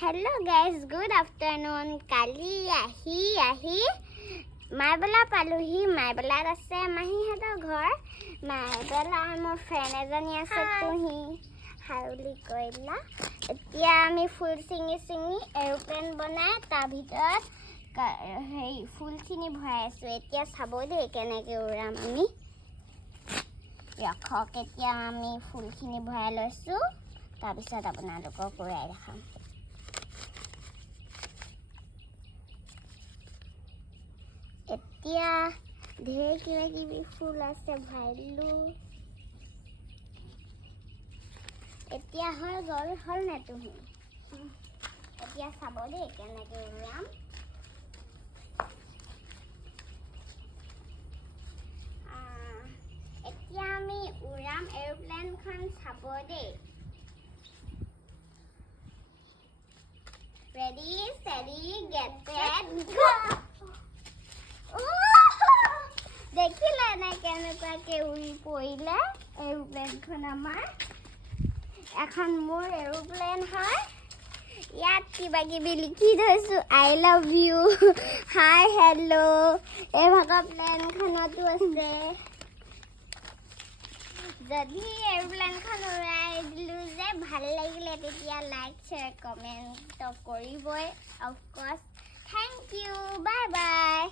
Hello guys, good afternoon. Kali ahi Maibela paluhi Maibela ase mahi hada ghor Maibela amor friend ejani ase tuhi hauli koila etia ami full singi airplane banai ta bhitor hei full chini bhai asu etia sabo de keneke uram ami yakhok etia ami full chini bhai loisu ta bisot আপোনালোকক উৰাই দেখাম এতিয়া ঢেৰ কিবা কিবি ফুল আছে ভাইলু এতিয়া হল নে তুমি এতিয়া চাব দেই কেনেকে উৰাম এতিয়া আমি উৰাম এৰোপ্লেনখন চাব দেই Ready, steady, get set, go! দেখিলে না কেনেকুৱাকে উৰি পৰিলে এৰোপ্লেনখন আমাৰ এখন মোৰ এৰোপ্লেন হয় ইয়াত কিবা কিবি লিখি থৈছো I love you hi hello' এই ভাগৰ প্লেনখনতো আছে যদি এৰোপ্লেনখন উৰাই দিলোঁ যে ভাল লাগিলে তেতিয়া লাইক শ্বেয়াৰ কমেণ্ট কৰিবই of course thank you bye by